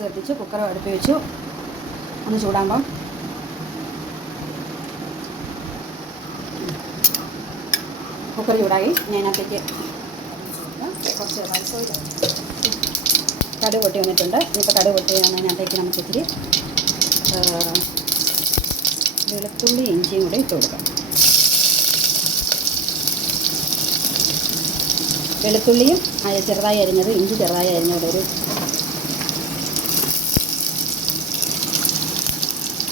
Gas കത്തിച്ചു, cooker അടുപ്പി വെച്ചു. ഒന്ന് ചൂടാകുമ്പം കുക്കർ ചൂടായി. അതിനകത്തേക്ക് കുറച്ച് റൈസ് ഓയിൽ കടുക് പൊട്ടി വന്നിട്ടുണ്ട്. ഇപ്പോൾ കടുക് പൊട്ടി വന്നതിനകത്തേക്ക് നമുക്ക് ഇത്തിരി വെളുത്തുള്ളി ഇഞ്ചിയും കൂടെ ഇട്ട് കൊടുക്കാം. വെളുത്തുള്ളിയും ചെറുതായി അരിഞ്ഞത്, ഇഞ്ചി ചെറുതായി അരിഞ്ഞത്,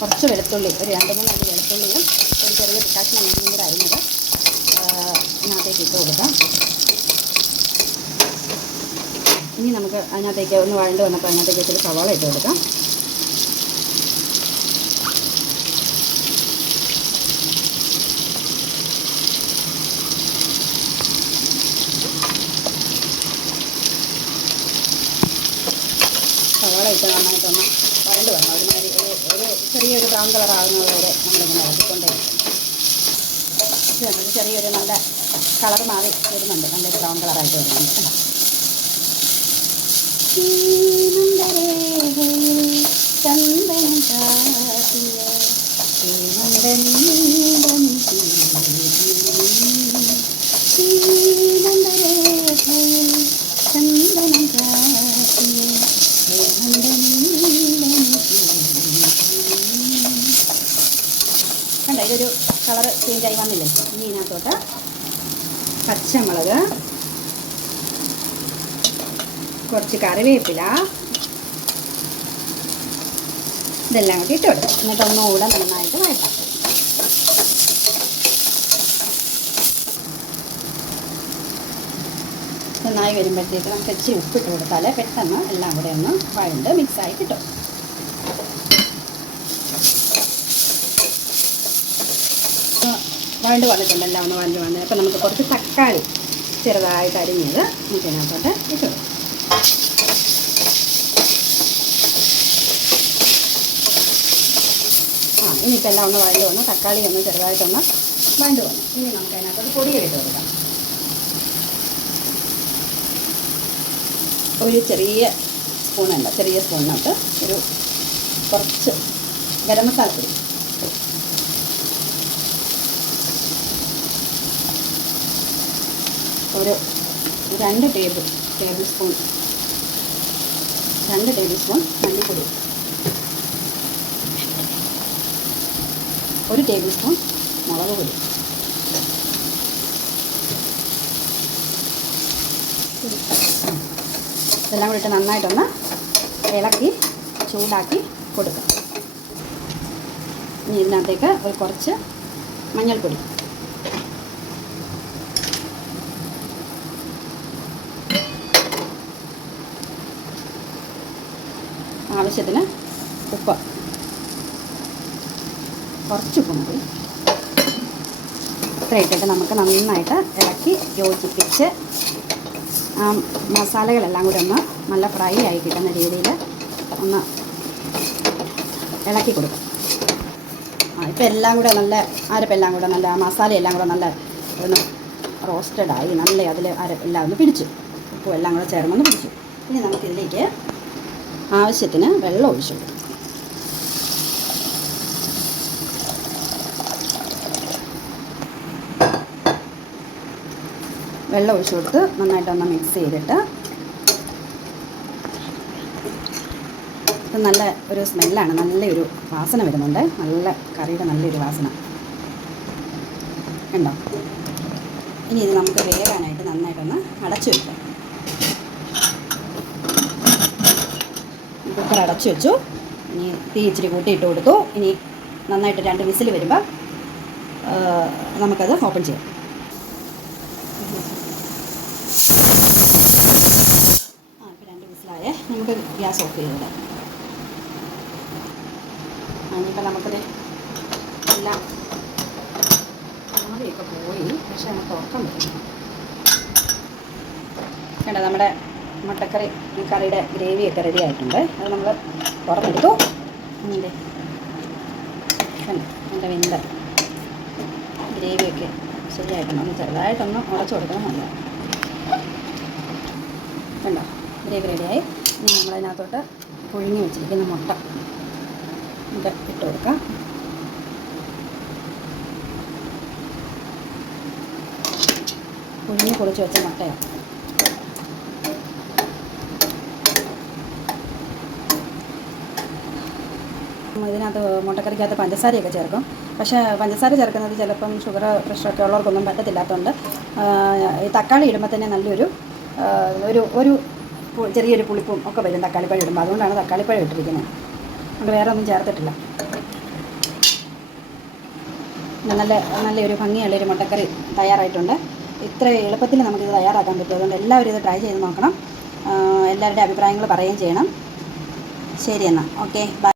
കുറച്ച് വെളുത്തുള്ളി, ഒരു 2-3 അരി വെളുത്തുള്ളിയും ഒരു ചെറിയ കഷ്ണം ഇഞ്ചിയും കൂടെ അരിഞ്ഞത് അതിനകത്തേക്ക് ഇട്ട് കൊടുക്കാം. ഇനി നമുക്ക് അതിനകത്തേക്ക് ഒന്ന് വഴണ്ട് വന്നപ്പോൾ അതിനകത്തേക്ക് ഇത്തിരി സവാള ഇട്ട് കൊടുക്കാം. സവാള ഇട്ട് നന്നായിട്ടൊന്ന് വഴണ്ട് വരണം. ഒരു ചെറിയൊരു ബ്രൗൺ കളർ ആകുന്നത് വരെ നമ്മളിങ്ങനെ ഇളക്കിക്കൊണ്ടേയിരിക്കും. ചെറിയൊരു നല്ല കളർ മാറി വരുന്നുണ്ട്, നല്ലൊരു ബ്രൗൺ കളറായിട്ട് വരുന്നുണ്ട്. ചന്ദനം ചാത്തിയ ചന്ദനം ചാത്തിയ കണ്ട, ഇതൊരു കളറ് ചേഞ്ചായി വന്നില്ലേ? ഇനി ഇതിനകത്തോട്ട് പച്ചമുളക്, കുറച്ച് കറിവേപ്പില, ഇതെല്ലാം കൂടി ഇട്ട് കൊടുക്കും. എന്നിട്ട് ഒന്നുകൂടെ നന്നായിട്ട് വഴറ്റാം. നന്നായി വരുമ്പോഴത്തേക്ക് നമുക്ക് ഇച്ചിരി ഉപ്പിട്ട് കൊടുത്താൽ പെട്ടെന്ന് എല്ലാം കൂടെ ഒന്ന് വഴണ്ട് മിക്സായി കിട്ടും. വഴണ്ട് വന്നിട്ടുണ്ട്, എല്ലാം ഒന്ന് വഴണ്ട് വന്നത്. അപ്പോൾ നമുക്ക് കുറച്ച് തക്കാളി ചെറുതായിട്ട് അരിഞ്ഞത് നമുക്ക് ഇതിനകത്തോട്ട് ഇട്ട് കൊടുക്കും. ഇനിയിപ്പോൾ എല്ലാം ഒന്ന് വഴണ്ട് വന്നു, തക്കാളി ഒന്ന് ചെറുതായിട്ടൊന്ന് വഴണ്ട് വന്നു. ഇനി നമുക്ക് അതിനകത്തോട്ട് പൊടികൾ ഇട്ട് കൊടുക്കാം. ഒരു ചെറിയ സ്പൂണുണ്ട്, ചെറിയ സ്പൂണിനകത്ത് ഒരു കുറച്ച് ഗരം മസാലപ്പൊടി, ഒരു 2 ടേബിൾ സ്പൂൺ മല്ലിപ്പൊടി, 1 ടേബിൾ സ്പൂൺ മുളക് പൊടി, ഇതെല്ലാം കൂടി ഇട്ട് നന്നായിട്ടൊന്ന് ഇളക്കി ചൂടാക്കി കൊടുക്കാം. ഇനി ഇതിനകത്തേക്ക് ഒരു കുറച്ച് മഞ്ഞൾപ്പൊടി, ആവശ്യത്തിന് ഉപ്പ്, കുറച്ച് ഉപ്പും കൂടി ഇത്ര ഇട്ടിട്ട് നമുക്ക് നന്നായിട്ട് ഇളക്കി യോജിപ്പിച്ച് ആ മസാലകളെല്ലാം കൂടി ഒന്ന് നല്ല ഫ്രൈ ആയി കിട്ടുന്ന രീതിയിൽ ഒന്ന് ഇളക്കി കൊടുക്കും. ഇപ്പോൾ എല്ലാം കൂടെ നല്ല എല്ലാം കൂടെ നല്ല മസാല എല്ലാം കൂടെ നല്ല ഒന്ന് റോസ്റ്റഡായി, നല്ല അതിൽ എല്ലാം ഒന്ന് പിടിച്ചു, ഉപ്പും എല്ലാം കൂടെ ചേർന്നൊന്ന് പിടിച്ചു. ഇനി നമുക്കിതിലേക്ക് ആവശ്യത്തിന് വെള്ളം ഒഴിച്ചു കൊടുക്കും. വെള്ളം ഒഴിച്ചു കൊടുത്ത് നന്നായിട്ടൊന്ന് മിക്സ് ചെയ്തിട്ട്, ഇത് നല്ല ഒരു സ്മെല്ലാണ്, നല്ലൊരു വാസന വരുന്നുണ്ട്, നല്ല കറിയുടെ നല്ലൊരു വാസന ഉണ്ടോ. ഇനി ഇത് നമുക്ക് വേകാനായിട്ട് നന്നായിട്ടൊന്ന് അടച്ചു വയ്ക്കാം. കുക്കർ അടച്ചു വെച്ചു. ഇനി തീ ഇച്ചിരി കൂട്ടിയിട്ട് കൊടുത്തു. ഇനി നന്നായിട്ട് 2 വിസിൽ വരുമ്പോൾ നമുക്കത് ഓപ്പൺ ചെയ്യാം. ഇപ്പോൾ 2 വിസിലായേ, നമുക്ക് ഗ്യാസ് ഓഫ് ചെയ്തിടാം. ഇനിയിപ്പോൾ നമുക്കത് എല്ലാം ആവിയൊക്കെ പോയി, പക്ഷേ നമുക്ക് തുറക്കാൻ പറ്റും. കണ്ടോ, നമ്മുടെ കറിയുടെ ഗ്രേവിയൊക്കെ റെഡി ആയിട്ടുണ്ട്. അത് നമ്മൾ തുറന്നെടുത്തു. എൻ്റെ വെന്ത ഗ്രേവിയൊക്കെ ശരിയായിട്ടുണ്ട്. ഒന്ന് ചെറുതായിട്ടൊന്ന് ഉടച്ചു കൊടുക്കണം. നല്ല കണ്ടോ, ഗ്രേവി റെഡിയായി. ഇനി നമ്മളതിനകത്തോട്ട് പുഴുങ്ങി വെച്ചിരിക്കുന്ന മുട്ട ഇത് ഇട്ട് കൊടുക്കാം. പുഴുങ്ങി പൊളിച്ച് വെച്ച മുട്ടയാണ്. ഇതിനകത്ത് മുട്ടക്കറിക്കകത്ത് പഞ്ചസാരയൊക്കെ ചേർക്കും. പക്ഷേ പഞ്ചസാര ചേർക്കുന്നത് ചിലപ്പം ഷുഗർ പ്രഷറൊക്കെ ഉള്ളവർക്കൊന്നും പറ്റത്തില്ലാത്തതുകൊണ്ട് ഈ തക്കാളി ഇടുമ്പോൾ തന്നെ നല്ലൊരു ഒരു ചെറിയൊരു പുളിപ്പും ഒക്കെ വരും തക്കാളിപ്പഴം ഇടുമ്പോൾ. അതുകൊണ്ടാണ് തക്കാളിപ്പഴം ഇട്ടിരിക്കുന്നത്. അതുകൊണ്ട് വേറെ ഒന്നും ചേർത്തിട്ടില്ല. നല്ലൊരു ഭംഗിയുള്ളൊരു മുട്ടക്കറി തയ്യാറായിട്ടുണ്ട്. ഇത്ര എളുപ്പത്തിൽ നമുക്കിത് തയ്യാറാക്കാൻ പറ്റും. അതുകൊണ്ട് എല്ലാവരും ഇത് ട്രൈ ചെയ്ത് നോക്കണം. എല്ലാവരുടെ അഭിപ്രായങ്ങൾ പറയുകയും ചെയ്യണം. ശരി എന്നാൽ ഓക്കെ, ബൈ.